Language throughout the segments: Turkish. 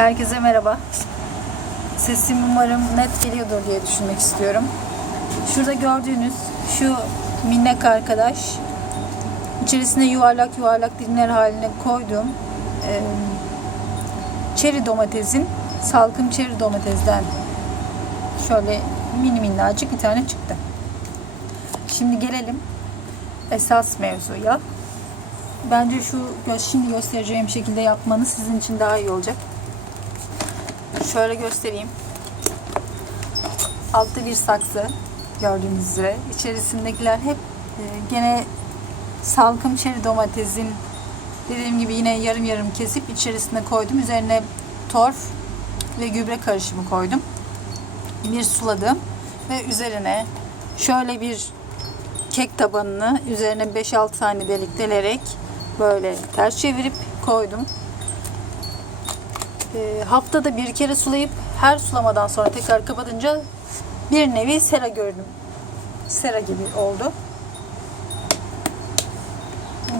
Herkese merhaba. Sesim umarım net geliyordur diye düşünmek istiyorum. Şurada gördüğünüz şu minnak arkadaş içerisine yuvarlak yuvarlak dilimler haline koyduğum e, çeri domatesin salkım çeri domatesden şöyle mini minnacık bir tane çıktı. Şimdi gelelim esas mevzuya. Bence şu şimdi göstereceğim şekilde yapmanız sizin için daha iyi olacak. Şöyle göstereyim. Altta bir saksı gördüğünüz üzere. İçerisindekiler hep e, gene salkım çeri domatesin dediğim gibi yine yarım yarım kesip içerisine koydum. Üzerine torf ve gübre karışımı koydum. Bir suladım ve üzerine şöyle bir kek tabanını üzerine 5-6 tane delik delerek böyle ters çevirip koydum. E, haftada bir kere sulayıp her sulamadan sonra tekrar kapatınca bir nevi sera gördüm. Sera gibi oldu.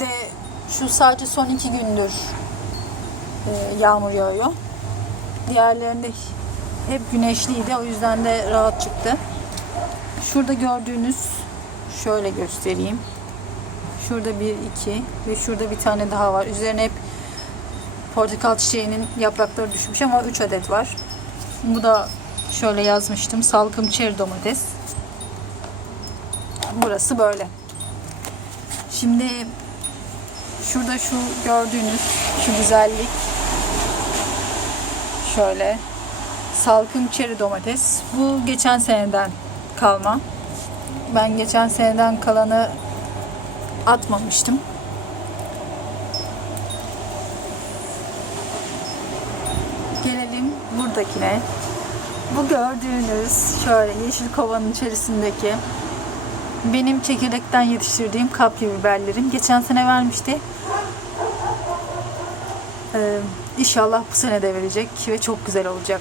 Ve şu sadece son iki gündür e, yağmur yağıyor. Diğerlerinde hep güneşliydi. O yüzden de rahat çıktı. Şurada gördüğünüz şöyle göstereyim. Şurada bir, iki ve şurada bir tane daha var. Üzerine hep portakal çiçeğinin yaprakları düşmüş ama 3 adet var. Bu da şöyle yazmıştım. Salkım çeri domates. Burası böyle. Şimdi şurada şu gördüğünüz şu güzellik şöyle salkım çeri domates. Bu geçen seneden kalma. Ben geçen seneden kalanı atmamıştım. Buradakine. Bu gördüğünüz şöyle yeşil kovanın içerisindeki benim çekirdekten yetiştirdiğim kapya biberlerim. Geçen sene vermişti. Ee, inşallah bu sene de verecek ve çok güzel olacak.